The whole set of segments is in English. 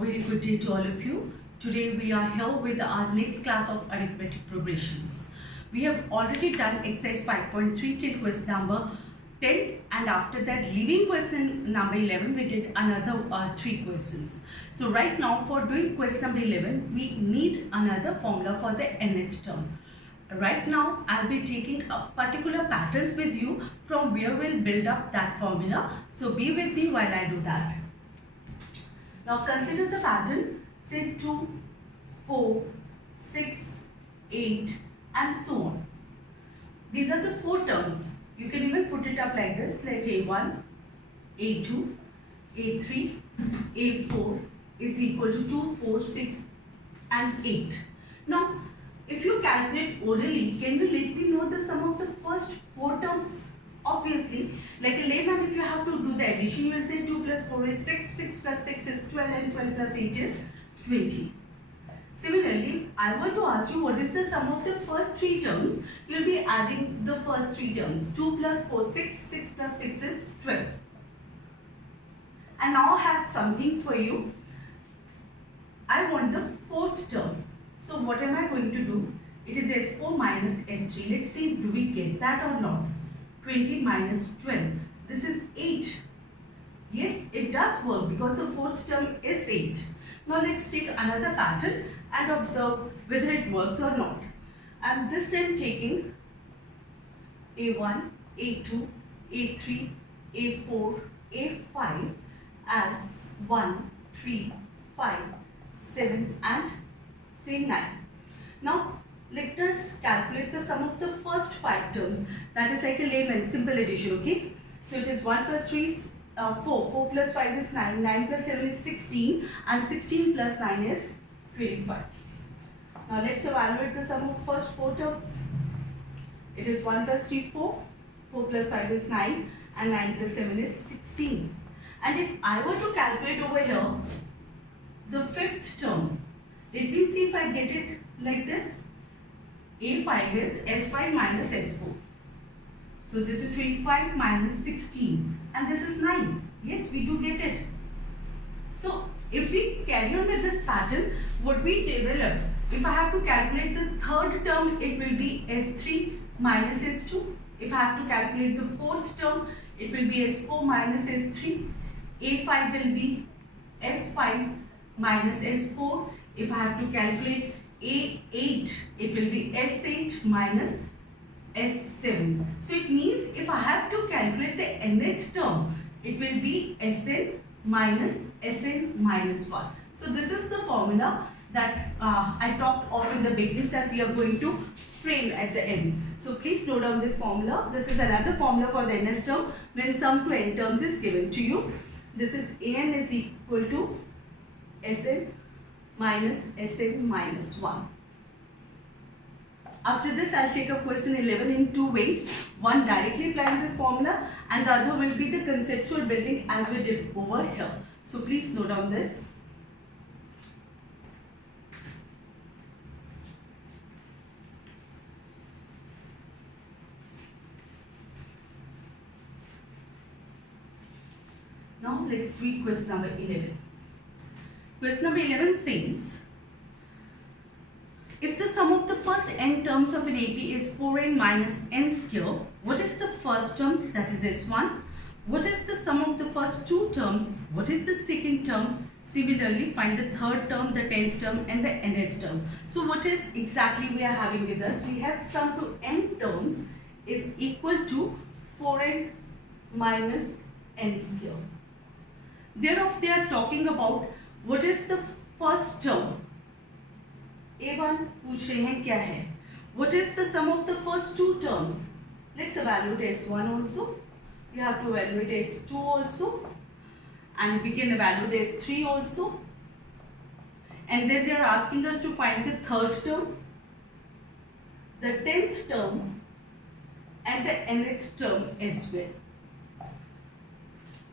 very good day to all of you. Today we are here with our next class of arithmetic progressions. We have already done exercise 5.3 till question number 10, and after that, leaving question number 11, we did another 3 questions. So right now for doing question number 11, we need another formula for the nth term. Right now I'll be taking a particular patterns with you from where we'll build up that formula. So be with me while I do that. Now consider the pattern, say 2, 4, 6, 8 and so on. These are the 4 terms. You can even put it up like this, let A1, A2, A3, A4 is equal to 2, 4, 6 and 8. Now if you calculate orally, can you let me know the sum of the first 4 terms? Obviously, like a layman, if you have to do the addition, you will say 2 plus 4 is 6, 6 plus 6 is 12 and 12 plus 8 is 20. Similarly, if I were to ask you what is the sum of the first 3 terms, you will be adding the first 3 terms. 2 plus 4, 6, 6 plus 6 is 12. And now I have something for you. I want the 4th term. So what am I going to do? It is S4 minus S3. Let's see, do we get that or not? 20 minus 12. This is 8. Yes, it does work because the 4th term is 8. Now let's take another pattern and observe whether it works or not. I'm this time taking A1, A2, A3, A4, A5 as 1, 3, 5, 7 and say 9. Now let us calculate the sum of the first 5 terms. That is like a layman, simple addition, okay? So it is 1 plus 3 is 4, 4 plus 5 is 9, 9 plus 7 is 16 and 16 plus 9 is 25. Now let's evaluate the sum of first 4 terms. It is 1 plus 3, 4, 4 plus 5 is 9 and 9 plus 7 is 16. And if I were to calculate over here the 5th term, let me see if I get it like this. A5 is S5 minus S4. So this is 25 minus 16 and this is 9. Yes, we do get it. So if we carry on with this pattern, what we develop, if I have to calculate the 3rd term, it will be S3 minus S2. If I have to calculate the 4th term, it will be S4 minus S3. A5 will be S5 minus S4. If I have to calculate A8, it will be S8 minus S7. So it means if I have to calculate the nth term, it will be Sn minus Sn minus 1. So this is the formula that I talked of in the beginning that we are going to frame at the end. So please note down this formula. This is another formula for the nth term when sum to n terms is given to you. This is An is equal to Sn minus Sn minus 1. After this, I'll take up question 11 in 2 ways. One directly applying this formula and the other will be the conceptual building as we did over here. So please note down this. Now let's read question number 11. Question number 11 says, if the sum of the first n terms of an AP is 4n minus n square, what is the first term, that is S1? What is the sum of the first 2 terms? What is the second term? Similarly, find the 3rd term, the 10th term and the nth term. So what is exactly we are having with us? We have sum to n terms is equal to 4n minus n square. Thereof they are talking about what is the first term. A1 पूछ रहे हैं क्या है? What is the sum of the first 2 terms? Let's evaluate S1 also. You have to evaluate S2 also. And we can evaluate S3 also. And then they are asking us to find the 3rd term, the 10th term and the nth term as well.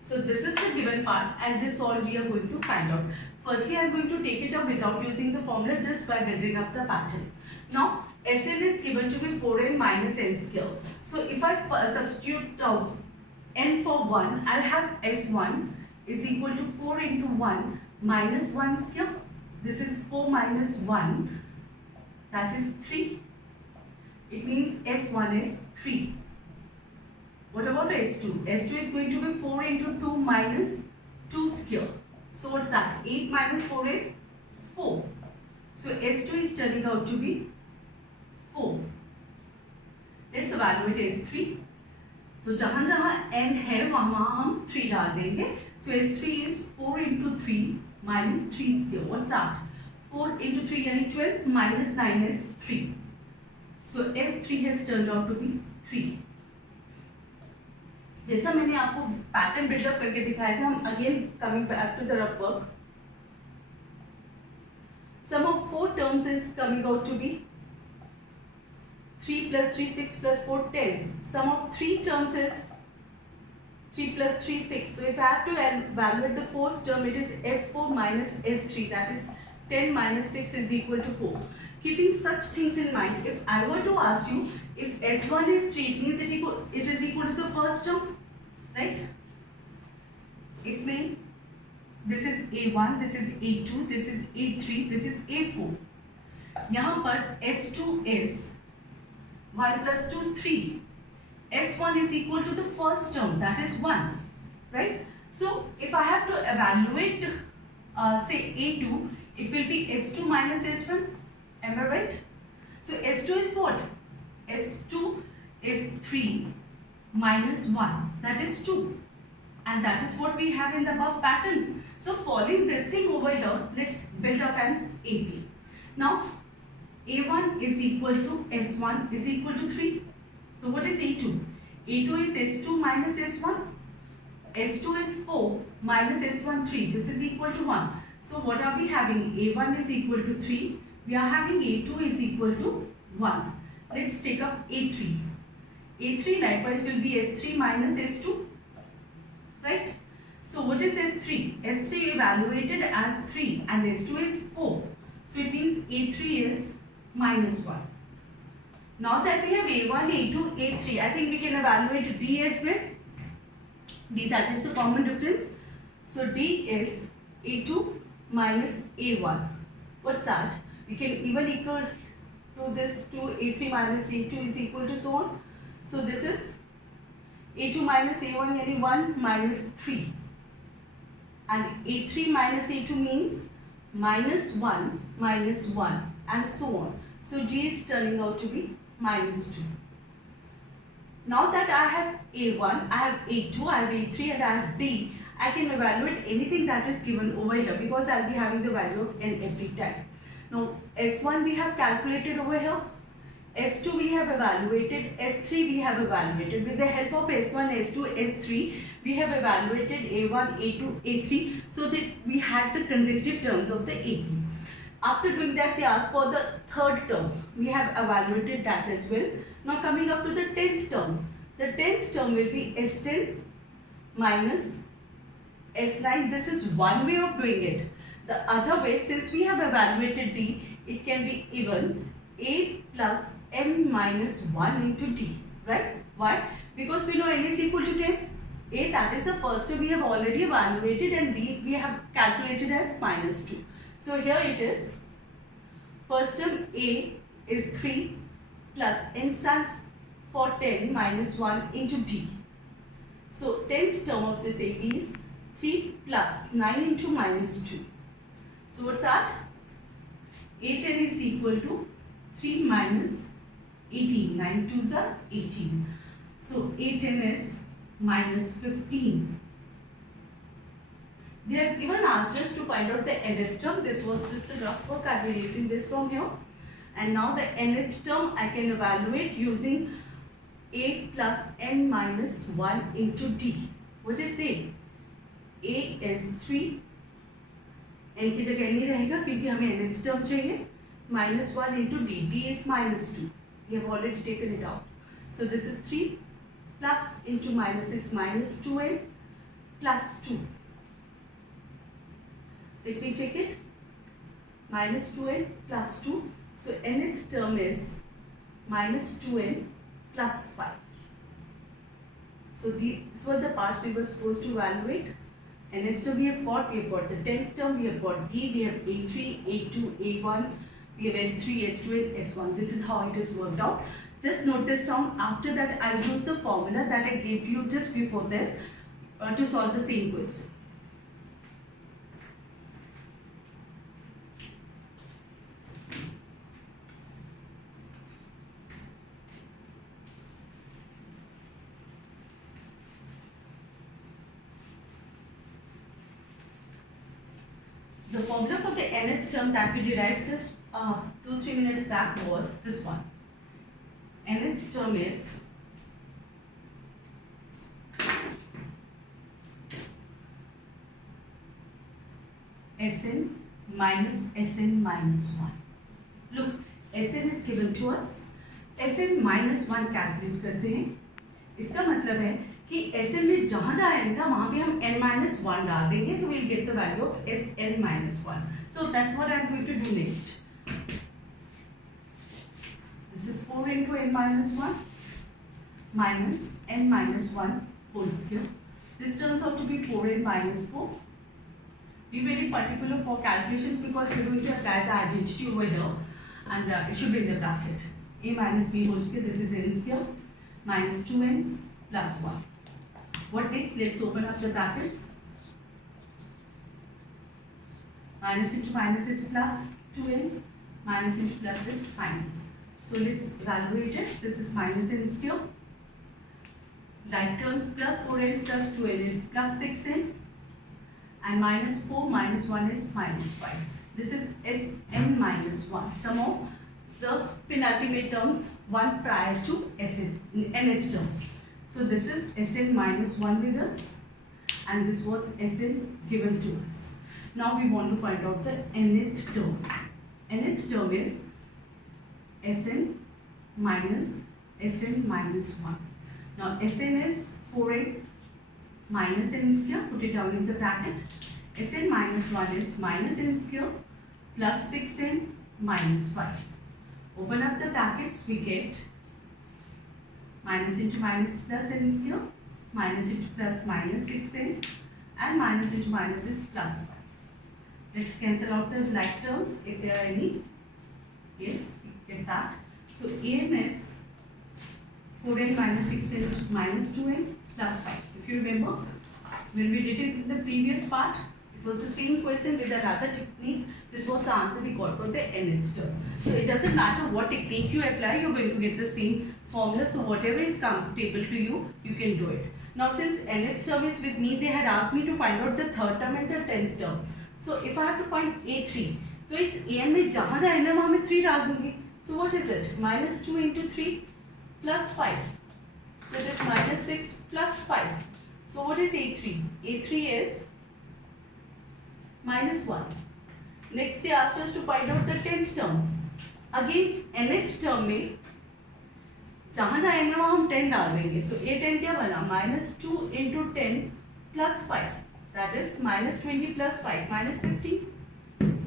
So this is the given part and this all we are going to find out. Firstly, I am going to take it up without using the formula, just by building up the pattern. Now, Sn is given to be 4n minus n square. So if I substitute n for 1, I'll have S1 is equal to 4 into 1 minus 1 square. This is 4 minus 1, that is 3. It means S1 is 3. What about S2? S2 is going to be 4 into 2 minus 2 square. So what's that? 8 minus 4 is 4. So S2 is turning out to be 4. Let's evaluate S3. तो जहाँ जहाँ n है वहाँ हम 3 डाल देंगे. So S3 is 4 into 3 minus 3 square. What's that? 4 into 3 यानी 12 minus 9 is 3. So S3 has turned out to be 3. जैसा मैंने आपको पैटर्न बिल्डअप करके दिखाया था, हम again coming back to the rough work. Sum of 4 terms is coming out to be 3 plus 3, 6 plus 4, 10. Sum of 3 terms is 3 plus 3, 6. So if I have to evaluate the fourth term, it is S4 minus S3. That is 10 minus 6 is equal to 4. Keeping such things in mind, if I were to ask you, if S1 is 3, it means it is equal to the first term, right? इसमें this is A1, this is A2, this is A3, this is A4. यहाँ पर S2 is 1 plus 2, 3. S1 is equal to the first term, that is 1, right? So if I have to evaluate say A2, it will be S2 minus S1, am I right? So S2 is what? S2 is 3 minus 1, that is 2. And that is what we have in the above pattern. So following this thing over here, let's build up an AP. Now A1 is equal to S1 is equal to 3. So what is A2? A2 is S2 minus S1. S2 is 4 minus S1 3. This is equal to 1. So what are we having? A1 is equal to 3. We are having A2 is equal to 1. Let's take up A3. A3 likewise will be S3 minus S2. Right? So what is S3? S3 evaluated as 3 and S2 is 4. So it means A3 is minus 1. Now that we have A1, A2, A3, I think we can evaluate D as well. D, that is the common difference. So D is A2 minus A1. What's that? We can even equal to this to A3 minus A2 is equal to so on. So this is A2 minus A1 यानी 1 minus 3. And A3 minus A2 means minus 1 minus 1 and so on. So D is turning out to be minus 2. Now that I have A1, I have A2, I have A3 and I have D, I can evaluate anything that is given over here because I will be having the value of n every time. Now S1 we have calculated over here. S2 we have evaluated, S3 we have evaluated. With the help of S1, S2, S3, we have evaluated A1, A2, A3 so that we had the consecutive terms of the AP. After doing that, they asked for the third term. We have evaluated that as well. Now coming up to the 10th term. The 10th term will be S10 minus S9. This is one way of doing it. The other way, since we have evaluated D, it can be even A plus n minus 1 into D, right? Why? Because we know n is equal to 10. A, that is the first term we have already evaluated, and D we have calculated as minus 2. So here it is. First term A is 3 plus n stands for 10 minus 1 into D. So 10th term of this AP is 3 plus 9 into minus 2. So what's that? A10 is equal to 3 minus 18. 9 2s are 18. So A10 is minus 15. They have even asked us to find out the nth term. This was just a rough work. I will be erasing this from here. And now the nth term I can evaluate using A plus n minus 1 into D. What is A? A is 3. n की जगह नहीं रहेगा क्योंकि हमें nth term चाहिए. Minus 1 into D. D is minus 2. We have already taken it out. So this is 3 plus into minus is minus 2n plus 2. Let me check it. Minus 2n plus 2. So nth term is minus 2n plus 5. So these were the parts we were supposed to evaluate. nth term we have got the 10th term, we have got D, we have A3, A2, A1, we have S3, S2 and S1. This is how it is worked out. Just note this down. After that, I'll use the formula that I gave you just before this to solve the same question. The formula for the nth term that we derived just 2-3 minutes back was this one. Nth term is Sn minus Sn minus 1. Look, Sn is given to us. Sn minus 1 calculate करते हैं. इसका मतलब है कि Sn में जहाँ जहाँ n था वहाँ पे हम n minus 1 डाल देंगे तो we'll get the value of Sn minus 1. So that's what I'm going to do next. This is 4 into n minus 1 minus n minus 1 whole square. This turns out to be 4n minus 4. Be very particular for calculations because we're going to apply the identity over here and it should be in the bracket. A minus b whole square, this is n square minus 2n plus 1. What next? Let's open up the brackets. Minus into minus is plus 2n, minus into plus is minus. So let's evaluate it. This is minus n square. Like terms plus 4n plus 2n is plus 6n. And minus 4 minus 1 is minus 5. This is Sn minus 1. Sum of the penultimate terms, one prior to Sn, nth term. So this is Sn minus 1 with us and this was Sn given to us. Now we want to find out the nth term. Nth term is Sn minus Sn minus 1. Now Sn is 4n minus n square, put it down in the bracket. Sn minus 1 is minus n square plus 6n minus 5. Open up the brackets, we get minus into minus plus n square, minus into plus minus 6n and minus into minus is plus 5. Let's cancel out the like terms if there are any. Yes, we get that. So Am is 4n minus 6n minus 2n plus 5. If you remember, when we did it in the previous part, it was the same question with another technique. This was the answer we got for the nth term. So it doesn't matter what technique you apply, you're going to get the same formula. So whatever is comfortable to you, you can do it. Now since nth term is with me, they had asked me to find out the third term and the 10th term. So if I have to find A3, तो इस an में जहाँ जहाँ n है वहाँ मैं 3 डाल दूँगी. So what is it? Minus 2 into 3 plus 5. So it is minus 6 plus 5. So what is A3? A3 is minus 1. Next they asked us to find out the 10th term. Again nth term में जहाँ जहाँ n है वहाँ हम 10 डाल देंगे. तो A10 क्या बना? Minus 2 into 10 plus 5. That is minus 20 plus 5 minus 50.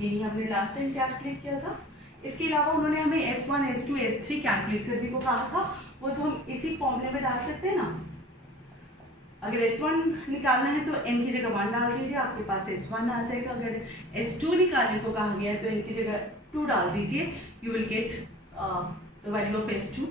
यही हमने लास्ट टाइम कैलकुलेट किया था. इसके अलावा उन्होंने हमें S1, S2, S3 कैलकुलेट करने को कहा था. वो तो हम इसी फॉर्मूले में डाल सकते हैं ना. अगर S1 निकालना है तो n की जगह 1 डाल दीजिए, आपके पास S1 आ जाएगा. अगर S2 निकालने को कहा गया है तो n की जगह 2 डाल दीजिए, you will get the value of S2.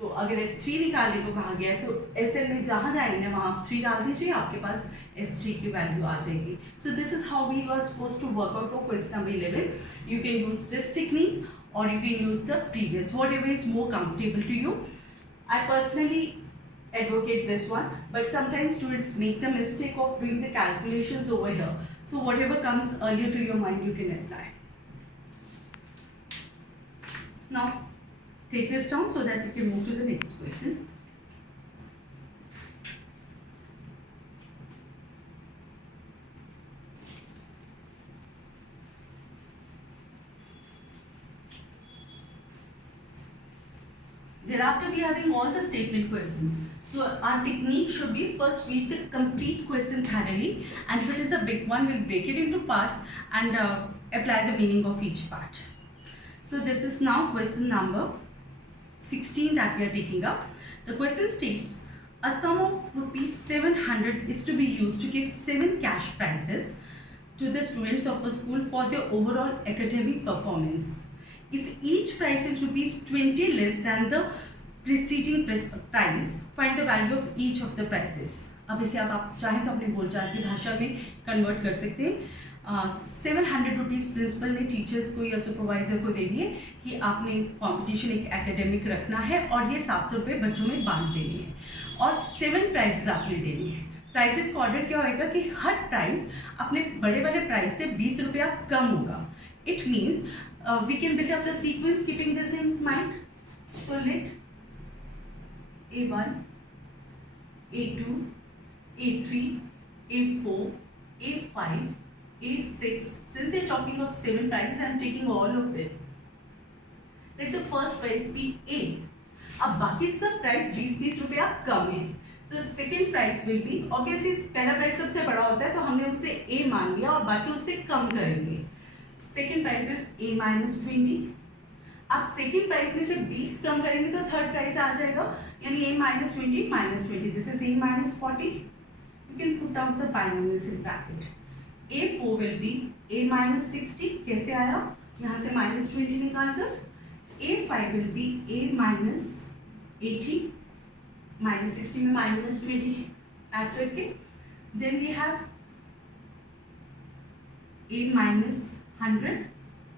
तो अगर S3 निकालने को कहा गया है तो Sn में जहाँ जाएंगे वहाँ आप 3 डाल दीजिए, आपके पास S3 की वैल्यू आ जाएगी. So this is how we were supposed to work out for question number 11. You can use this technique or you can use the previous, whatever is more comfortable to you. I personally advocate this one, but sometimes students make the mistake of doing the calculations over here. So whatever comes earlier to your mind, you can apply. Now take this down so that we can move to the next question. Thereafter we are having all the statement questions. So our technique should be first read the complete question thoroughly, and if it is a big one, we'll break it into parts and apply the meaning of each part. So this is now question number 16 that we are taking up. The question states, A sum of rupees 700 is to be used to give 7 cash prizes to the students of a school for their overall academic performance. If each prize is rupees 20 less than the preceding price, find the value of each of the prizes. अब इसे आप चाहें तो अपने बोलचाल की भाषा में कन्वर्ट कर सकते हैं. 700 रुपीज़ प्रिंसिपल ने टीचर्स को या सुपरवाइजर को दे दिए कि आपने कंपटीशन एक एकेडमिक रखना है और ये 700 रुपये बच्चों में बांट देनी है और 7 प्राइजेस आपने देनी है. प्राइसेस का ऑर्डर क्या होएगा कि हर प्राइस अपने बड़े वाले प्राइस से 20 रुपया कम होगा. It means we can build up the sequence keeping this in mind. So let A1, A2, A3, A4, A5, A6. Since we are talking of 7 prices, I am taking all of them. Let the first price be A. अब बाकी सब price 20-20 रुपया कम है. तो second price will be obviously पहला price सबसे बड़ा होता है तो हमने उससे A मान लिया और बाकी उससे कम करेंगे. Second price is A-20. आप सेकेंड प्राइस में से 20 कम करेंगे तो थर्ड प्राइस आ जाएगा यानी A-20 -20. This is A-40. You can put out the binomials in bracket. A4 will be A-60. कैसे आया? यहाँ से -20 निकाल कर. A5 will be A-80. -60 में -20 ऐड करके. Then we have A-100.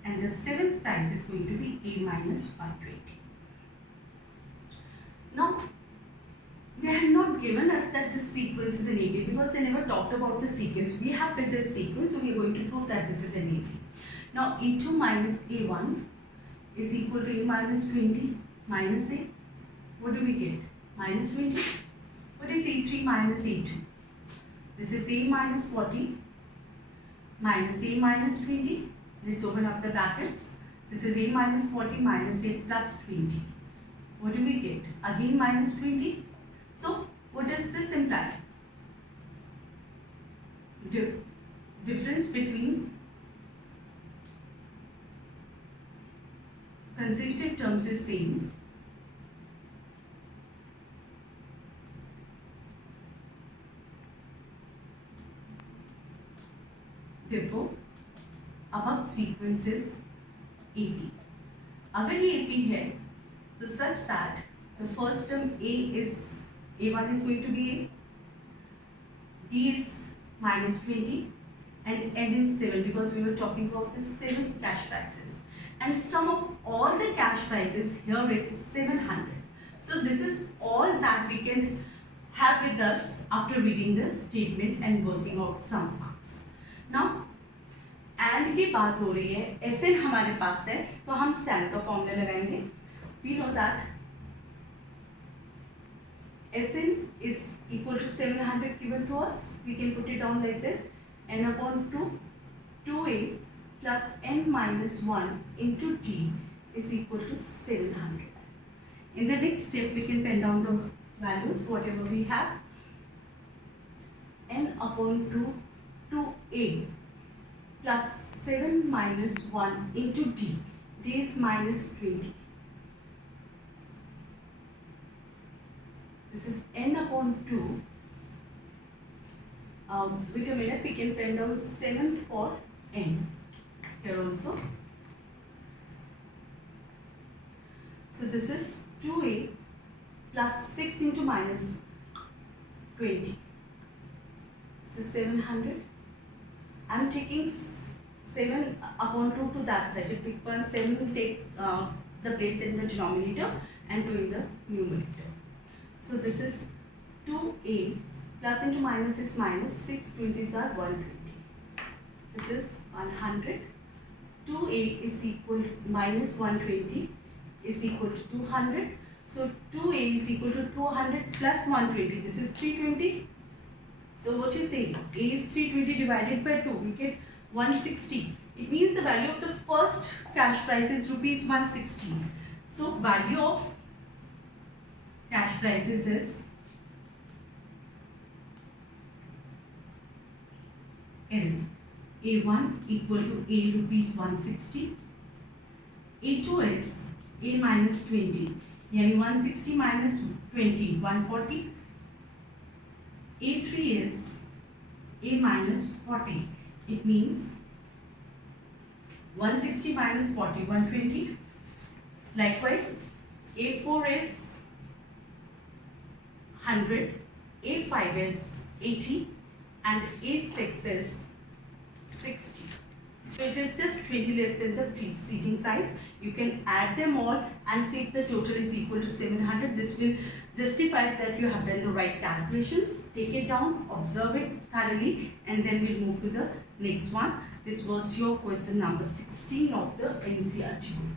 And the seventh prize is going to be A-120. Now, they have not given us that the sequence is an AB because they never talked about the sequence. We have built this sequence, so we are going to prove that this is an AB. Now, A2 minus A1 is equal to A-20 minus A. What do we get? -20. What is A3 minus A2? This is A-40 minus A-20. Let's open up the brackets. This is A-40 minus A plus 20. What do we get? Again -20. So, what does this imply? Difference between consecutive terms is same. Therefore, above sequence is AP. अगर ये AP है तो such that the first term A1 is going to be A, D is -20 and N is 7 because we were talking about the 7 cash prizes and sum of all the cash prizes here is 700. So this is all that we can have with us after reading this statement and working out some parts. Now and की बात हो रही है, S N हमारे पास है तो हम सैन का फॉर्मूला लगाएंगे. We know that S n is equal to 700 given to us. We can put it down like this. n/2 2a plus n-1 into d is equal to 700. In the next step we can pen down the values whatever we have. n/2 2a plus 7 minus 1 into d. d is -20. This is n/2. Wait a minute, we can pen down 7 for n here also. So this is 2a plus 6 into -20. This is 700. I'm taking 7/2 to that side. It becomes 7 will take the place in the denominator and 2 in the numerator. So this is 2a plus into minus is minus. 6 20s are 120. This is 100. 2a is equal to -120 is equal to 200. So 2a is equal to 200 plus 120. This is 320. So what you say? A is 320 divided by 2. We get 160. It means the value of the first cash prize is rupees 160. So value of cash prizes is A1 equal to A rupees 160. A2 is A minus 20. Yani 160 minus 20 140. A3 is A minus 40. It means 160 minus 40, 120. Likewise, A4 is 100, A5 is 80, and A6 is 60. So it is just 20 less than the preceding price. You can add them all and see if the total is equal to 700. This will justify that you have done the right calculations. Take it down, observe it thoroughly, and then we'll move to the next one. This was your question number 16 of the NCERT book.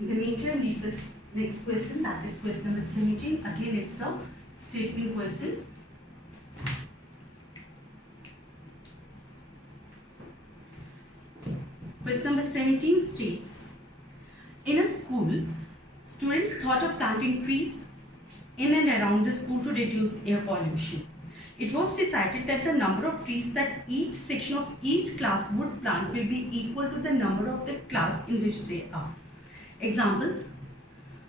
In the meantime, read this next question, that is question number 17. Again, it's a statement question. Question number 17 states, in a school, students thought of planting trees in and around the school to reduce air pollution. It was decided that the number of trees that each section of each class would plant will be equal to the number of the class in which they are. Example,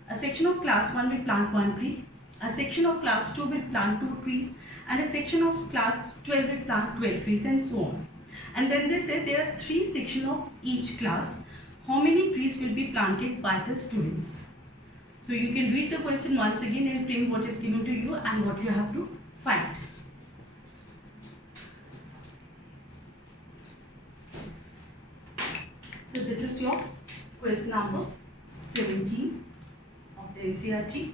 a section of class 1 will plant 1 tree, a section of class 2 will plant 2 trees, and a section of class 12 will plant 12 trees, and so on. And then they said there are 3 sections of each class. How many trees will be planted by the students? So you can read the question once again and frame what is given to you and what you have to find. So this is your question number 17 of the NCERT.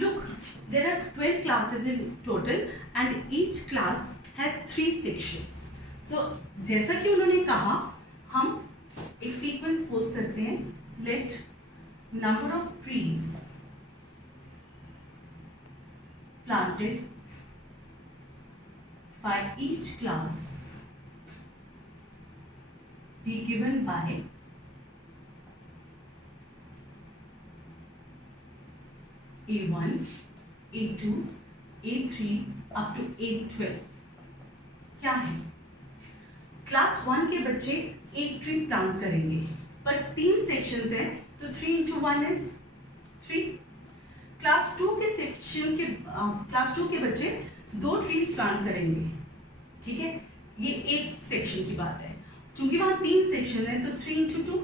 Look, there are 12 classes in total and each class has 3 sections. So जैसा कि उन्होंने कहा, हम एक sequence post करते हैं. Let number of trees planted by each class be given by A1, A2, A3 up to A12. क्या है? क्लास 1 के बच्चे एक ट्री प्लांट करेंगे, पर 3 सेक्शंस हैं, तो 3 into 1 is 3. क्लास 2 के बच्चे 2 ट्रीज प्लांट करेंगे, ठीक है? ये एक सेक्शन की बात है. चूंकि वहाँ 3 सेक्शन है, तो 3 into 2.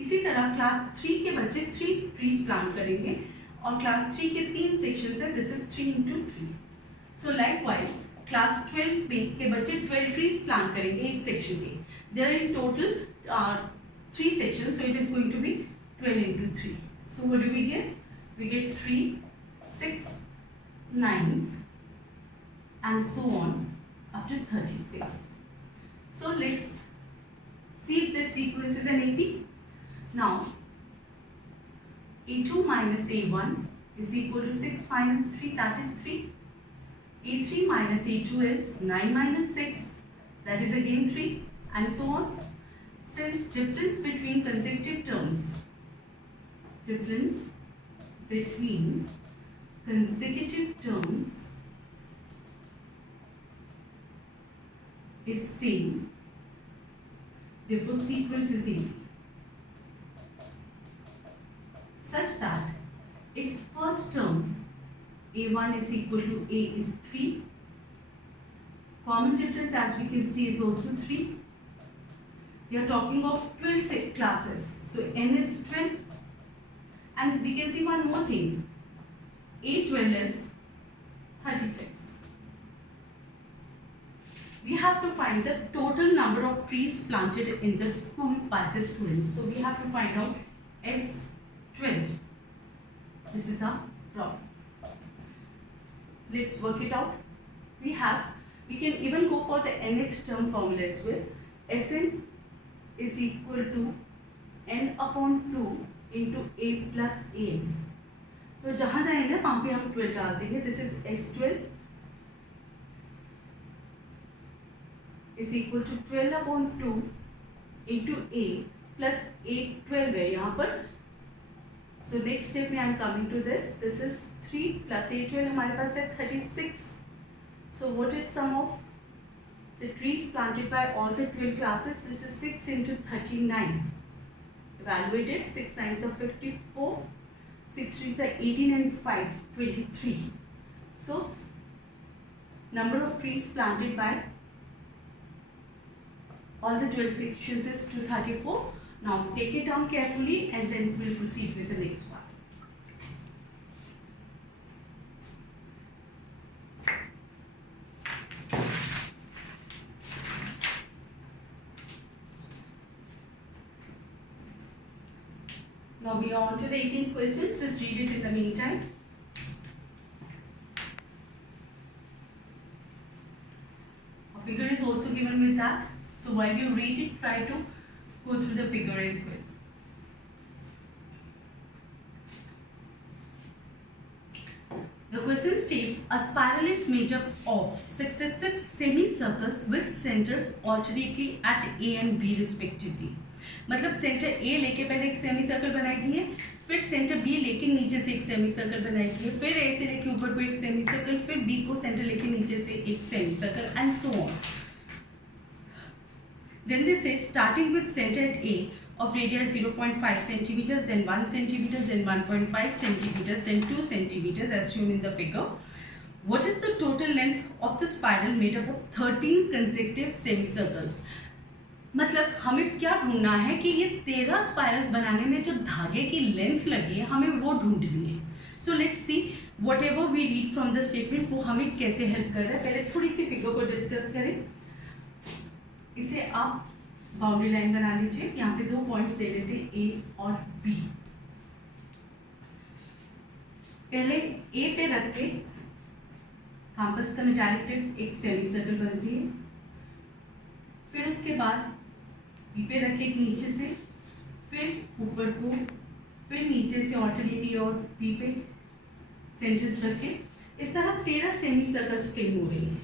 इसी तरह क्लास 3 के बच्चे 3 ट्रीज प्लांट करेंगे और क्लास 3 के 3 सेक्शंस है, this is 3 into 3. So likewise class 12 के बच्चे 12 ट्रीज प्लांट करेंगे एक सेक्शन के. There are in total 3 sections, so it is going to be 12 into 3. So what do we get? We get 3, 6, 9 and so on up to 36. So let's see if this sequence is an AP. Now A2 minus A1 is equal to 6 minus 3, that is 3. A3 minus A2 is 9 minus 6, that is again 3, and so on. Since difference between consecutive terms is same, therefore sequence is AP, such that its first term A1 is equal to A is 3. Common difference, as we can see, is also 3. We are talking of 12 classes, so n is 12, and we can see one more thing, A12 is 36. We have to find the total number of trees planted in the school by the students. So we have to find out S12. This is our problem. Let's work it out. We can even go for the nth term formula as well. Sn is equal to n upon 2 into a plus an. तो जहाँ जाएंगे वहाँ पे हम 12 डाल देंगे. This is S12 is equal to 12 upon 2 into a plus 8 12 है यहाँ पर. सो नेक्स्ट स्टेप में I am coming to this is 3 plus 8 12 हमारे पास है 36. So what is sum of the trees planted by all the 12 classes? This is 6 into 39. Evaluated, 6 9s are 54, 6 3s are 18 and 5 23. So number of trees planted by all the 12 sections is 234. Now take it down carefully and then we'll proceed with the next one. Now we are on to the 18th question. Just read it in the meantime. A figure is also given with that. So while you read it, try to go through the figure as well. The question states, a spiral is made up of successive semicircles with centers alternately at A and B respectively. मतलब centre ए लेके पहले एक semi circle बनाएगी है, फिर centre B लेके नीचे से एक सेमी सर्कल बनाएगी है, फिर ए से लेके ऊपर को एक सेमी सर्कल, फिर बी को सेंटर लेके नीचे से एक semi circle and so on. Then they say starting with center at A of radius 0.5 centimeters, then 1 centimeters, then 1.5 centimeters, then 2 centimeters as shown in the figure. What is the total length of the spiral made up of 13 consecutive semicircles? मतलब हमें क्या ढूंढना है कि ये 13 spirals बनाने में जो धागे की लेंथ लगी है हमें वो ढूंढनी है. So let's see whatever we read from the statement वो हमें कैसे हेल्प कर रहा है. पहले थोड़ी सी फिगर को डिस्कस करें. इसे आप बाउंड्री लाइन बना लीजिए. यहाँ पे 2 पॉइंट्स दे लेते हैं ए और बी. पहले ए पे रख के कैंपस का मेटालिक टिप एक सेमी सर्कल बनती है. फिर उसके बाद बी पे रखे एक नीचे से, फिर ऊपर को, फिर नीचे से ऑल्टरनेटली और बी पे सेंटर्स रखे. इस तरह 13 सेमी सर्कल्स फ्रेम हो रही हैं.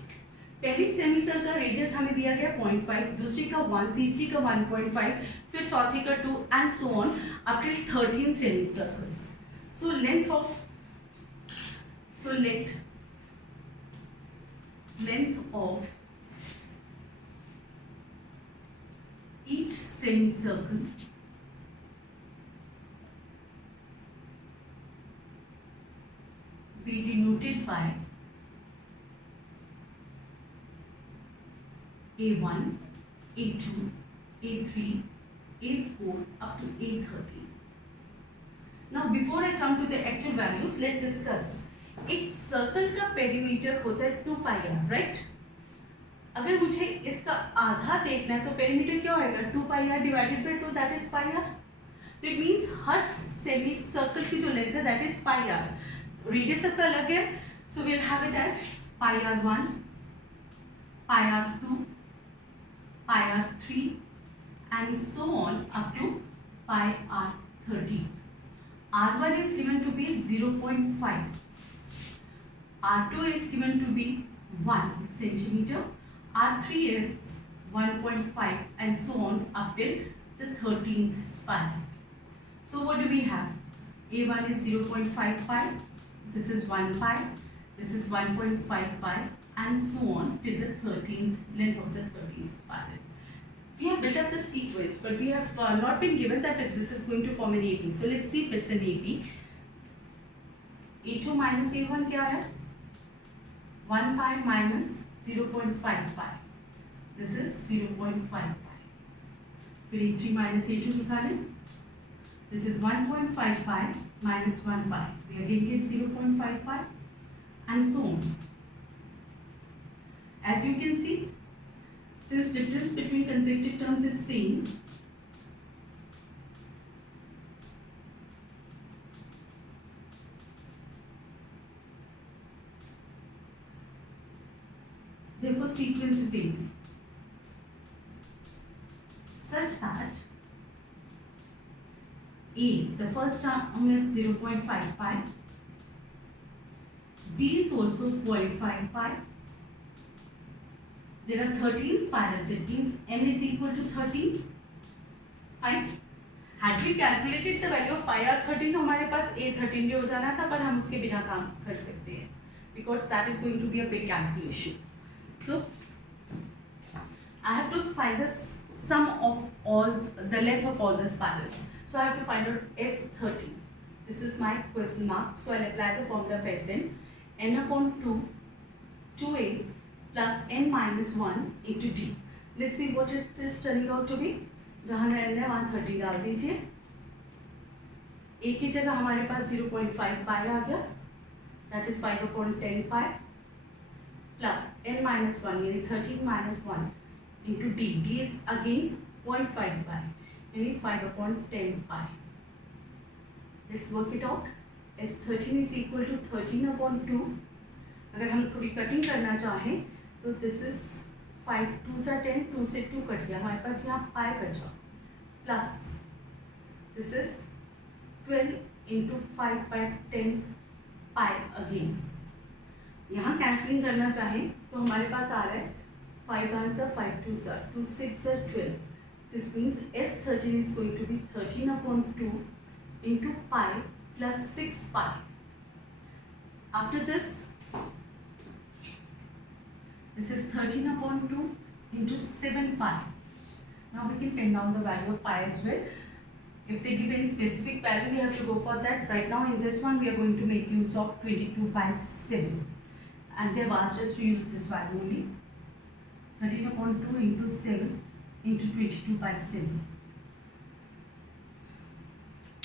पहली सेमी सर्कल का रेडियस हमें दिया गया 0.5, दूसरी का 1, तीसरी का 1.5, फिर चौथी का 2 and so on up till 13 semi circles. So length of each semicircle be denoted by A1, A2, A3, A4 up to A13. Now before I come to the actual values, let's discuss. एक circle का perimeter होता है 2 pi are, right? अगर मुझे इसका आधा देखना है तो पेरीमीटर क्या होगा? 2 pi R divided by 2, that is pi R. तो इट मीन्स हर सेमी सर्कल की जो लेंथ है that is pi R. Radius सबका अलग है, so we will have it as pi R 1, pi R 2, pi R 3 and so on up to pi R 13. R1 is given to be 0.5, R2 is given to be 1 centimeter, R3 is 1.5 and so on up till the 13th spiral. So what do we have? A1 is 0.5 pi, this is 1 pi, this is 1.5 pi and so on till the 13th length of the 13th spiral. We have built up the sequence but we have not been given that this is going to form an AP. So let's see if it's an AP. A2 minus A1 क्या है? 1 pi minus 0.5 pi. This is 0.5 pi. फिर A3 minus A2 निकालें. This is 1.5 pi minus 1 pi. We again get 0.5 pi and so on. As you can see, since difference between consecutive terms is same, therefore sequence is AP such that A, the first term is 0.5 pi, B is also 0.5 pi. There are 13 spirals, it means M is equal to 13. Fine. Had we calculated the value of pi r13 तो हमारे पास a13 भी हो जाना था, पर हम उसके बिना काम कर सकते हैं because that is going to be a big calculation. So I have to find the sum of all the length of all the spirals. So I have to find out S13. This is my question mark. So I'll apply the formula of Sn. N upon 2 2a plus n minus 1 into d. Let's see what it is turning out to be. जहाँ n है वहाँ 30 डाल दीजिए. a की जगह हमारे पास 0.5 पाई आ गया. That is 5 upon 10 pi plus n minus 1 यानी 13 minus 1 into d. d is again 0.5 pi यानी 5 upon 10 pi. Let's work it out. S13 is equal to 13 upon 2. अगर हम थोड़ी कटिंग करना चाहें तो दिस इज 5 2 से 10 2 से 2 कट गया, हमारे पास यहाँ पाई बचा, plus this is 12 into 5 by 10 pi again. यहाँ कैंसिलिंग करना चाहें तो हमारे पास आ रहा है 5 1 सा 5 2 सा 2 6 सा 12. This means S13 is going to be 13 upon 2 into pi plus 6 pi. After this this is 13 upon 2 into 7 pi. Now we can pen down the value of pi as well. If they give any specific value, we have to go for that. Right now in this one we are going to make use of 22 by 7 and they have asked us to use this value only. 13 upon 2 into 7 into 22 by 7.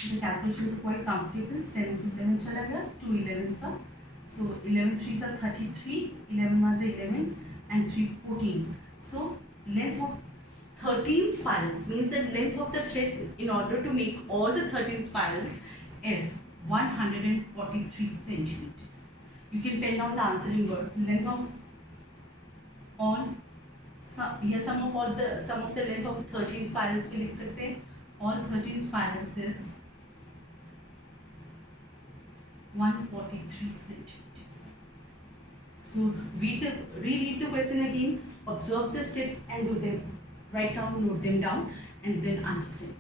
The calculations are quite comfortable. 7 से 7 चला गया, 2 11 सा. So 11 3s are 33, 11 was 11 and 3 14. So length of 13 spirals means the length of the thread in order to make all the 13 spirals is 143 centimeters. You can pen down the answering word. Length of all sum of the length of 13 spirals भी लिख सकते हैं. All 13 spirals is 143 centimeters. So read the question again, observe the steps and do them. Write down, note them down and then understand.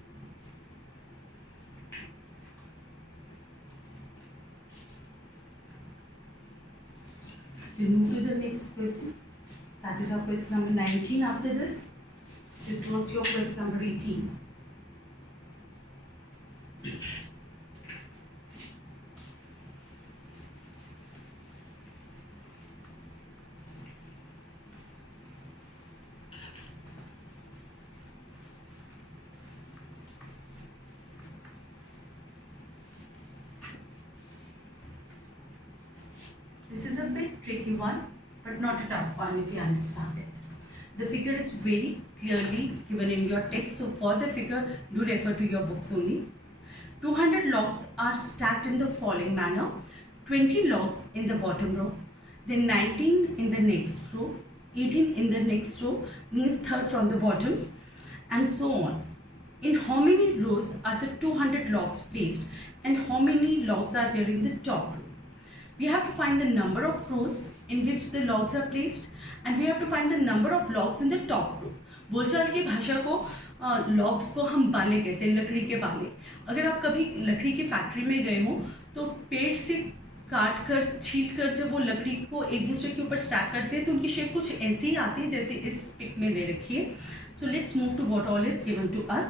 We move to the next question. That is our question number 19 after this. This was your question number 18. This is a bit tricky one, but not a tough one if you understand it. The figure is very clearly given in your text, so for the figure, do refer to your books only. 200 logs are stacked in the following manner. 20 logs in the bottom row, then 19 in the next row, 18 in the next row, means third from the bottom, and so on. In how many rows are the 200 logs placed, and how many logs are there in the top row? We have to find the number of rows in which the logs are placed and we have to find the number of logs in the top row. बोलचाल की भाषा को logs को हम बाले कहते हैं, लकड़ी के बाले. अगर आप कभी लकड़ी की फैक्ट्री में गए हो तो पेड़ से काट कर छील कर जब वो लकड़ी को एक दूसरे के ऊपर स्टैक करते हैं तो उनकी शेप कुछ ऐसी ही आती है जैसे इस पिक में दे रखी है. So let's move to what all is given to us.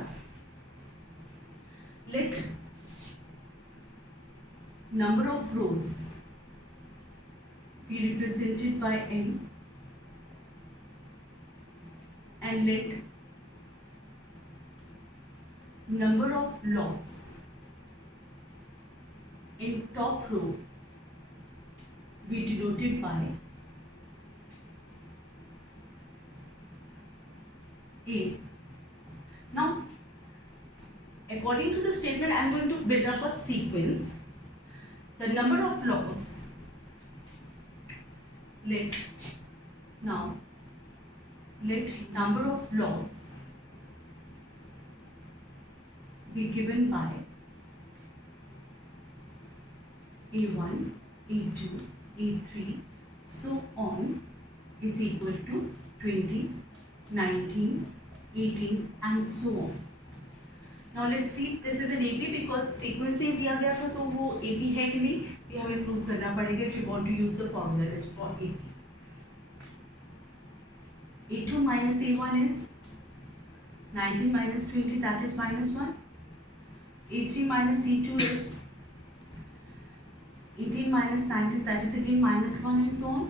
Let number of rows be represented by n and let number of logs in top row be denoted by A. Now according to the statement I am going to build up a sequence. The number of logs, let number of logs be given by A1, A2, A3, so on is equal to 20, 19, 18 and so on. Now let's see this is an AP because sequence नहीं दिया गया था तो वो AP है कि नहीं ये हमें प्रूव करना पड़ेगा if you want to use the formula list for AP. A2 minus A1 is 19 minus 20, that is minus 1. A3 minus E2 is 18 minus 19, that is again minus 1, and so on.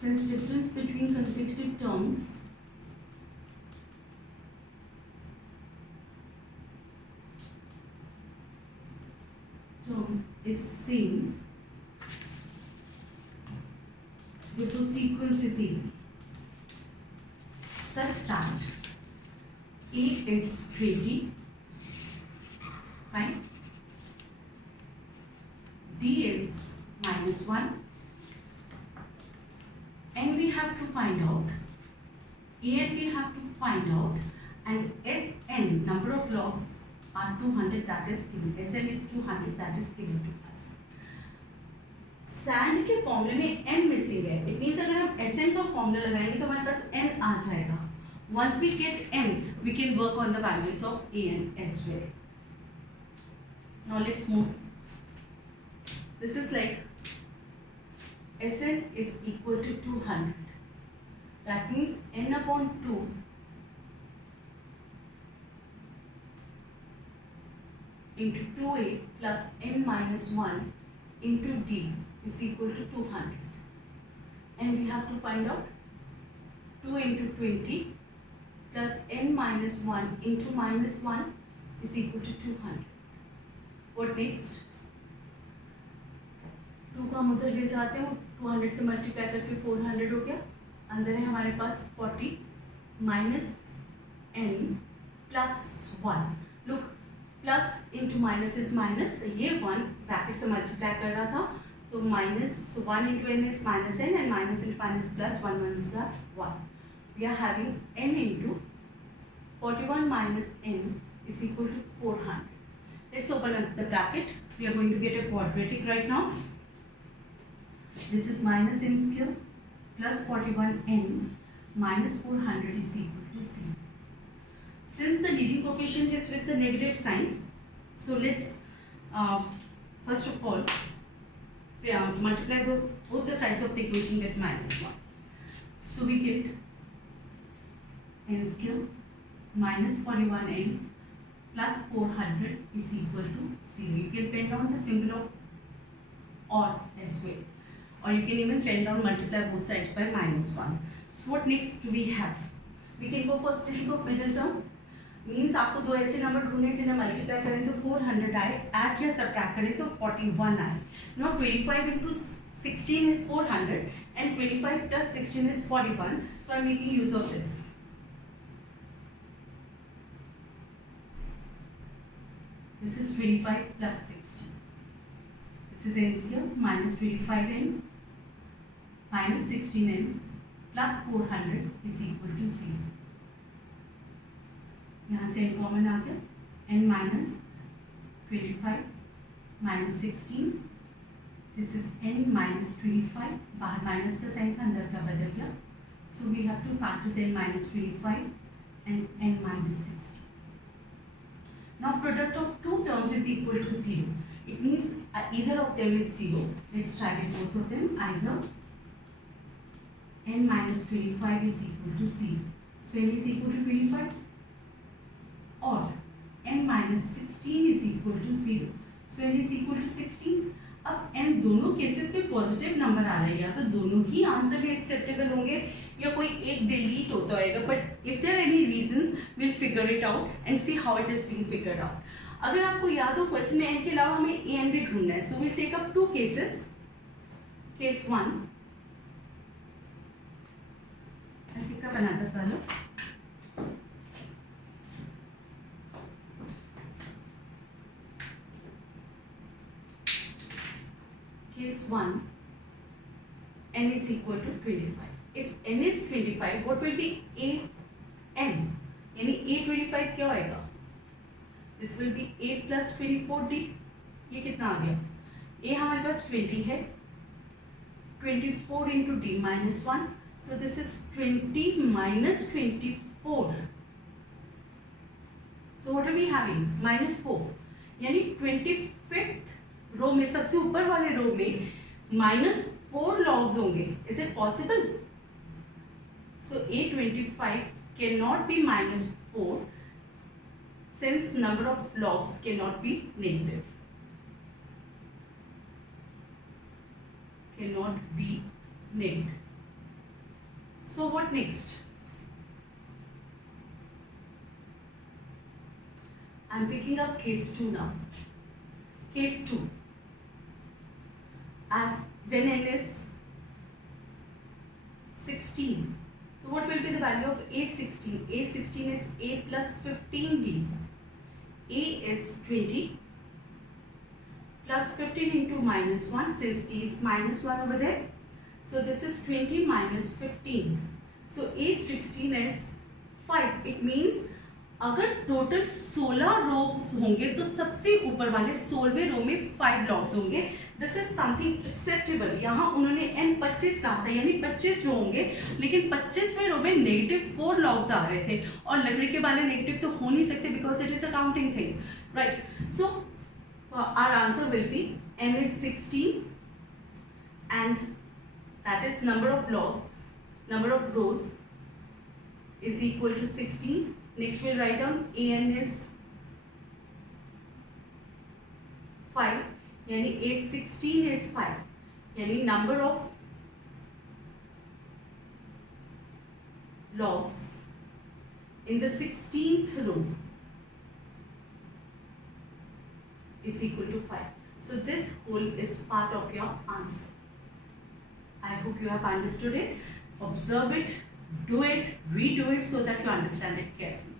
Since difference between consecutive terms is same, therefore sequence is even, such that A is 20, fine, D is minus 1, and we have to find out A and we have to find out, and Sn number of logs are 200, that is given. Sn is 200, that is given to us. Sand के फॉर्मूले में n missing है. It means अगर हम Sn का formula लगाएंगे तो हमारे पास n आ जाएगा. Once we get n, we can work on the values of A and S well. Now let's move. This is like Sn is equal to 200. That means n upon 2 into 2a plus n minus 1 into d is equal to 200. And we have to find out 2 into 20 plus n minus 1 into minus 1 is equal to 200. What next? 2 का हम उधर ले जाते हैं, 200 से multiply करके 400 हो गया. अंदर है हमारे पास 40 minus n plus 1. Look, plus into minus is minus, ये 1 ब्रैकेट से मल्टीप्लाई कर रहा था तो minus 1 into n is minus n and minus into minus plus 1 is 1. We are having n into 41 minus n is equal to 400. Let's open up the bracket. We are going to get a quadratic right now. This is minus n square plus 41n minus 400 is equal to 0. Since the leading coefficient is with the negative sign, so let's first of all multiply both the sides of the equation with minus 1. So we get n square minus 41n plus 400 is equal to 0. You can pen down the symbol of odd as well, or you can even pen down multiply both sides by minus 1. So what next do we have? We can go for splitting of middle term. Means आपको दो ऐसे number ढूंढने जिन्हें multiply करें तो 400 आए, add या subtract करें तो 41 आए. No 25 into 16 is 400 and 25 plus 16 is 41. So I am making use of this. This is 25 plus 16. This is n square minus 25n minus 16n plus 400 is equal to 0. यहाँ से n common आ गया. n minus 25 minus 16. This is n minus 25. बाहर minus का sign था, अंदर का बदल गया. So we have to factor n minus 25 and n minus 16. Now product of two terms is equal to 0. It means either of them is 0. Let's try with both of them. Either n minus 25 is equal to 0. So n is equal to 25, or n minus 16 is equal to 0. So n is equal to 16. अब n दोनों cases पे positive number आ रहा है, या तो दोनों ही answer में acceptable होंगे या कोई एक डिलीट होता होगा. But if there any reasons will figure it out and see how it is being figured out. अगर आपको याद हो क्वेश्चन में n के अलावा हमें a and b ढूंढना है. So will take up two cases. Case 1 का बनाता था लो. Case 1, n is equal to 25. If n is 25, what will be a n? यानी a 25 क्या होएगा? This will be a plus 24d. ये कितना आ गया? a हमारे पास 20 है. 24 into d minus 1. So this is 20 minus 24. So what are we having -4, यानी 25th रो में सबसे ऊपर वाले रो में -4 logs होंगे. Is it possible? So A25 can not be -4 since number of logs cannot be negative. Cannot be negative. So what next? I'm picking up case 2 now. Case 2. When n is 16. So what will be the value of A16? A16 is A plus 15B. A is 20 plus 15 into -1, since t is -1 over there. So this is 20 minus 15. So A16 is 5. It means अगर total 16 रोज होंगे तो सबसे ऊपर वाले 16वें रो में 5 logs होंगे. This is something acceptable. यहाँ उन्होंने n 25 कहा था, यानी 25 रो होंगे, लेकिन 25वें रो में -4 लॉग्स आ रहे थे और लकड़ी के वाले नेगेटिव तो हो नहीं सकते because it is a counting thing, right. So our answer will be n is 16 and that is number of logs, number of rows is equal to 16. Next we'll write down an is 5, यानी A16 is 5, यानी number of logs in the 16th row is equal to 5. So this whole is part of your answer. I hope you have understood it. Observe it, do it, redo it so that you understand it carefully.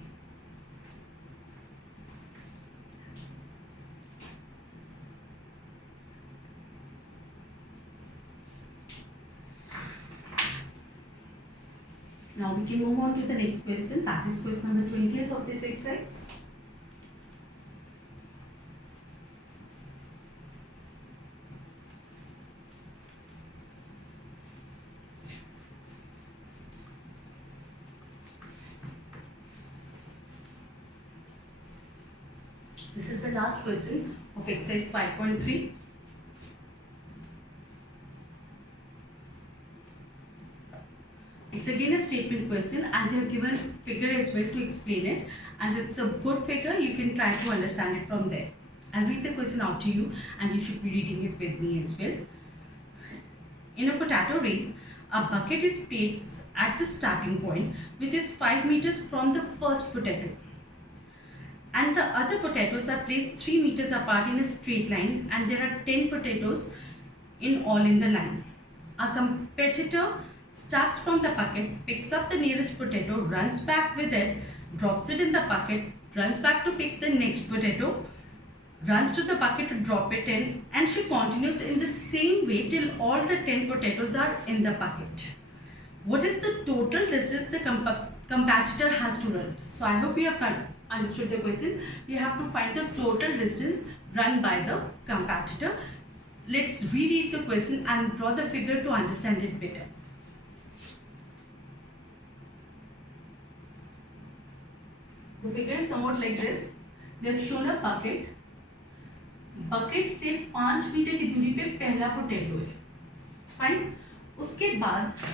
Now we can move on to the next question, that is question number 20th of this exercise. This is the last question of exercise 5.3. It's again a statement question and they have given figure as well to explain it, and it's a good figure. You can try to understand it from there. I'll read the question out to you and you should be reading it with me as well. In a potato race, a bucket is placed at the starting point, which is 5 meters from the first potato. And the other potatoes are placed 3 meters apart in a straight line, and there are 10 potatoes in all in the line. A competitor starts from the bucket, picks up the nearest potato, runs back with it, drops it in the bucket, runs back to pick the next potato, runs to the bucket to drop it in, and she continues in the same way till all the 10 potatoes are in the bucket. What is the total distance the competitor has to run? So I hope you have understood the question. You have to find the total distance run by the competitor. Let's reread the question and draw the figure to understand it better. The figure is somewhat like this. They have shown a bucket. Bucket से 5 metre की दूरी पे पहला potato है, fine. उसके बाद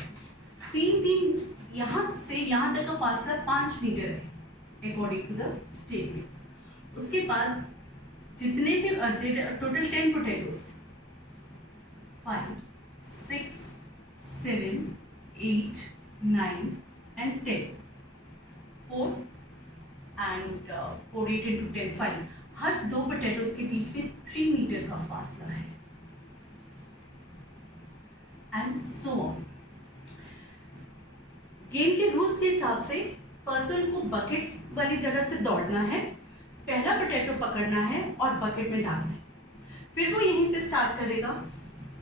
तीन यहाँ से यहाँ तक का फासला 5 मीटर है अकॉर्डिंग टू द स्टेटमेंट. उसके बाद जितने भी total 10 potatoes 5, 6, 7, 8, 9 and 10, 4 and 4, 8 into 10, 5. Her 2 potatoes के बीच में 3 मीटर का फासला है, एंड सो ऑन. गेम के रूल्स के हिसाब से पर्सन को बकेट्स वाली जगह से दौड़ना है, पहला पोटैटो पकड़ना है और बकेट में डालना है. फिर वो यहीं से स्टार्ट करेगा,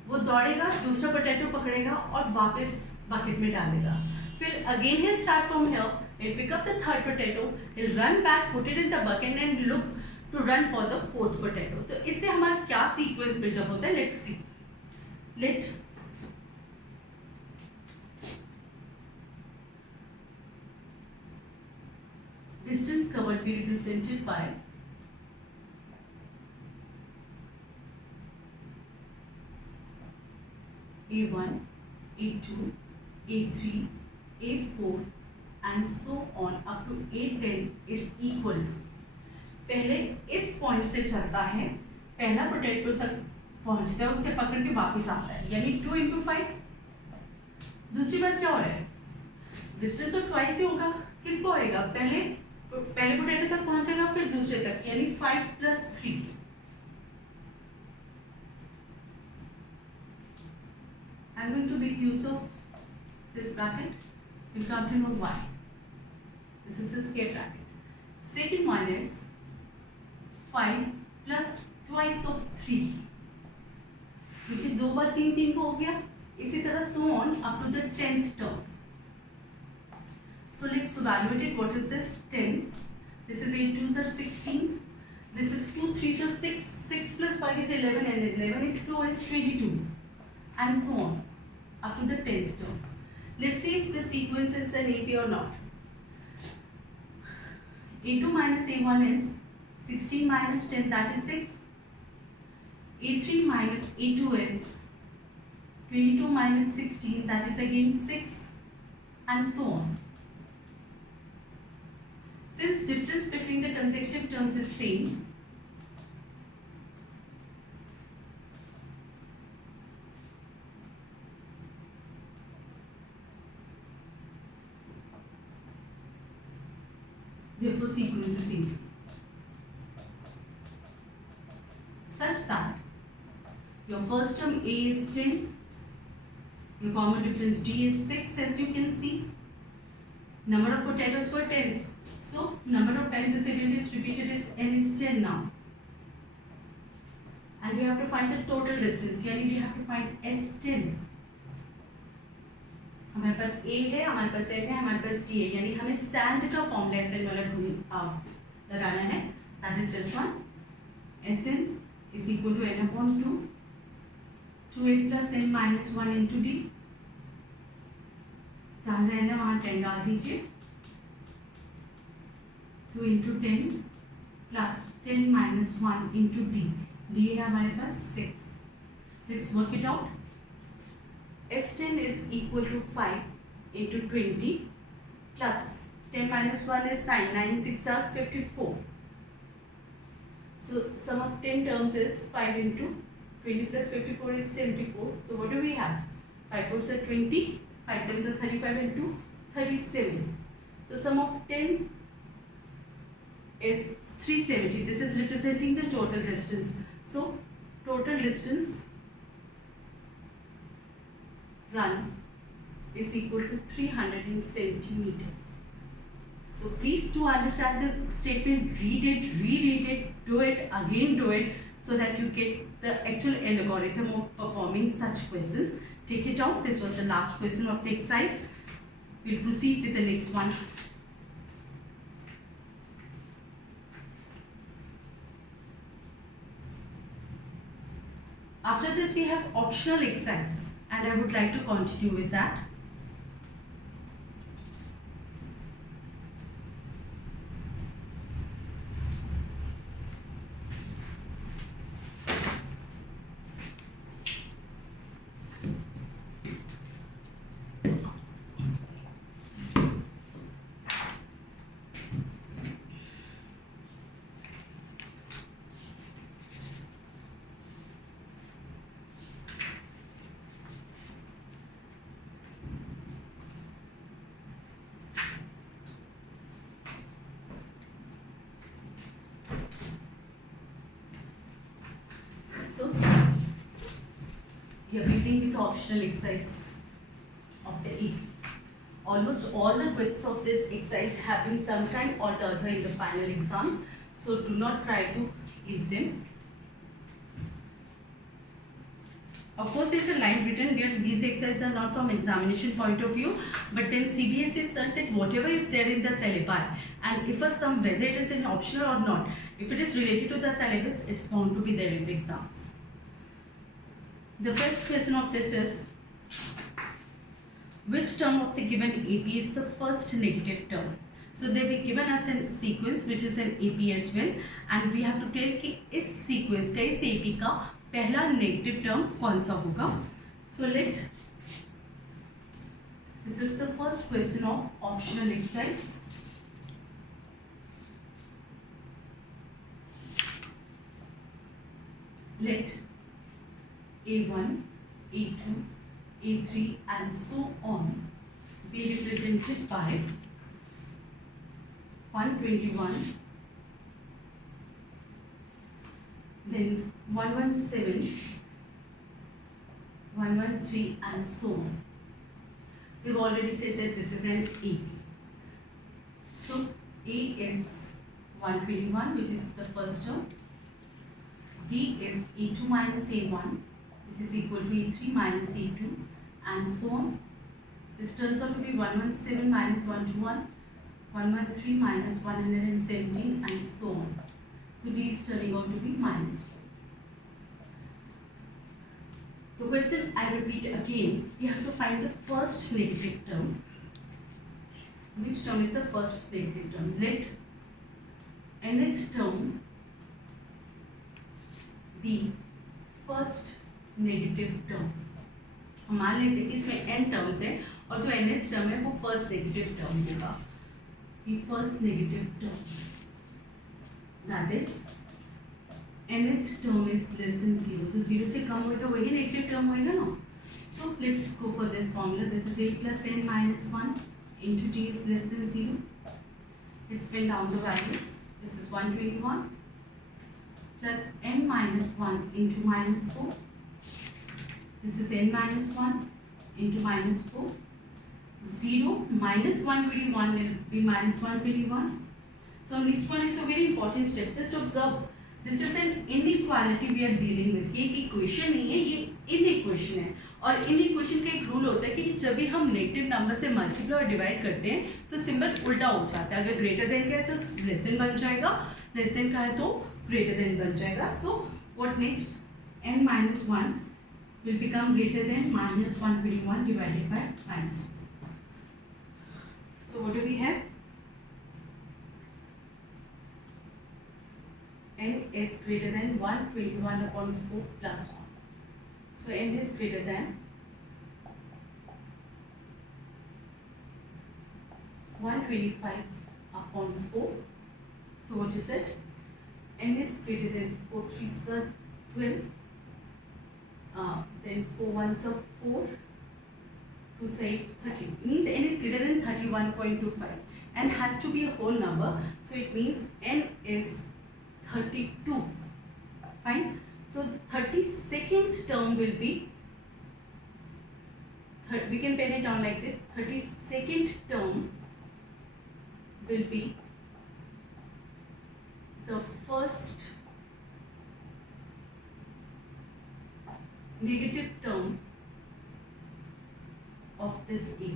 वो दौड़ेगा, दूसरा पोटैटो पकड़ेगा और वापस बकेट में डालेगा. फिर again he'll start from here, he'll pick up the third potato, he'll run back, put it in the bucket and look to run for the fourth potato. तो इससे हमारा क्या सीक्वेंस बिल्डअप होता है, let's see. Let distance covered be represented by A1, A2, A3, A4 and so on up to A10 is equal to, पहले इस point से चलता है, पहला पोटैटो तक पहुंचता है, उससे पकड़ के वापस आता है, यानी 2 × 5। दूसरी बार क्या हो रहा है, डिस्टेंस तो ट्वाइस ही होगा, किसको होएगा, पहले पोटैटो तक पहुंचेगा फिर दूसरे तक, यानी 5 + 3। I'm going to make use of this bracket. You'll come to know why. This is a square bracket. Second one is 5 plus twice of 3. क्योंकि 2 बार 3 3 को हो गया, इसी तरह so on up to the 10th term. So let's evaluate it. What is this? 10. This is 8 2s are 16. This is 2 3s are 6. 6 plus 5 is 11 and 11 into 2 is 22. And so on up to the 10th term. Let's see if the sequence is an AP or not. A2 minus A1 is 16 minus 10, that is 6. A3 minus A2 is 22 minus 16, that is again 6, and so on. Since difference between the consecutive terms is same, therefore sequence is equal, such that your first term A is 10, your common difference D is 6, as you can see. Number of potatoes were 10, so number of times this event is repeated is n is 10 now, and we have to find the total distance, यानी we have to find S10. हमारे पास A है, हमारे पास N है, हमारे पास D है, यानी हमें sand का फॉर्मूला SN वाला लगाना है, that is this one. SN is equal to n/2, 2a plus n minus 1 into D. जहाँ से n है वहाँ 10 डाल दीजिए, 2 into 10 plus 10 minus 1 into D. D है हमारे पास 6. Let's work it out. S10 is equal to 5 into 20 plus 10 minus 1 is 9. 9 6 are 54. So sum of 10 terms is 5 into 20 plus 54 is 74. So what do we have? 5 4s are 20, 5 7s are 35 and 2 37. So sum of 10 is 370. This is representing the total distance. So total distance run is equal to 370 meters. So please do understand the statement, read it, reread it, do it, again do it, so that you get the actual algorithm of performing such questions. Take it out. This was the last question of the exercise. We'll proceed with the next one. After this we have optional exercise, and I would like to continue with that. So, we are beginning with the optional exercise of the AP. Almost all the questions of this exercise have been sometime or the other in the final exams. So, do not try to leave them. Of course, it's a line written here. These exercises are not from examination point of view, but then CBSE said that whatever is there in the syllabi, and if a sum, whether it is an optional or not, if it is related to the syllabus, it's bound to be there in the exams. The first question of this is, which term of the given AP is the first negative term? So they be given us a sequence which is an AP as well, and we have to tell कि इस sequence का, इस AP का पहला negative term कौन सा होगा. So this is the first question of optional exercise. Let A1, A2, A3 and so on be represented by 121, then 117, 113 and so on. We've already said that this is an A. So A is 121, which is the first term. B is A2 minus A1, which is equal to A3 minus A2 and so on. This turns out to be 117 minus 121, 113 minus 117 and so on. So D is turning out to be minus 2. The question I repeat again, you have to find the first negative term. Which term is the first negative term? Let nth term be first negative term. हम मान लेते हैं कि इसमें n terms है और जो nth term है वो फर्स्ट नेगेटिव टर्म होगा. The first negative term, that is nth term is less than 0. तो 0 से कम होएगा वही नेगेटिव टर्म होएगा ना. So let's go for this formula. This is a plus n minus 1 into t is less than 0. Let's pen down the values. This is 121 plus n minus 1 into minus 4. This is n minus 1 into minus 4. 0 minus 121 will be minus 121. So next one is a very important step. Just observe, this is an inequality we are dealing with. ये एक equation नहीं है, ये inequation है. और inequation का एक rule होता है कि जब भी हम नेगेटिव नंबर से मल्टीप्लाई और डिवाइड करते हैं तो सिंबल उल्टा हो जाता है. अगर ग्रेटर देन का है तो लेस देन बन जाएगा, लेस देन का है तो greater than बन जाएगा. So what next? n minus 1 will become greater than minus 121 divided by minus 4. So what do we have? N is greater than 121 upon 4 plus 1. So n is greater than 125 upon 4. So what is it? N is greater than 4 3s are 12. Then 4 1s are 4. 2 side 30 means n is greater than 31.25. N has to be a whole number, so it means n is 32. Fine. So 32nd term will be, we can pen it down like this. 32nd term will be the first negative term of this A.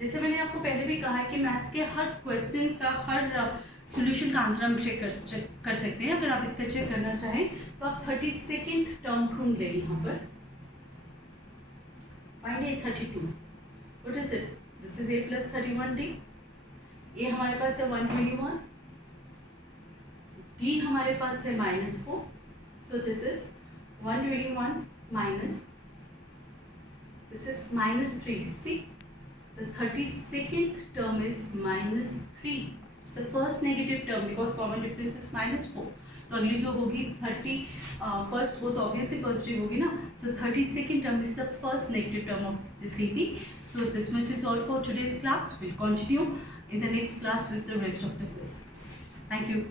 जैसे मैंने आपको पहले भी कहा है कि maths के हर question का, हर सॉल्यूशन का आंसर हम चेक कर सकते हैं. अगर आप इसका चेक करना चाहें तो आप 32nd टर्म ढूंढ लें यहाँ पर. Find A 32. What is it? This is A plus 31D. A हमारे पास है 121. D हमारे पास है -4. सो this is 121 minus, this is -3. See, the 32nd term is -3. It's the first negative term because common difference is -4. तो अगली जो होगी 31st वो तो obviously positive होगी ना. So 32nd term is the first negative term of this AP. So this much is all for today's class. We'll continue in the next class with the rest of the questions. Thank you.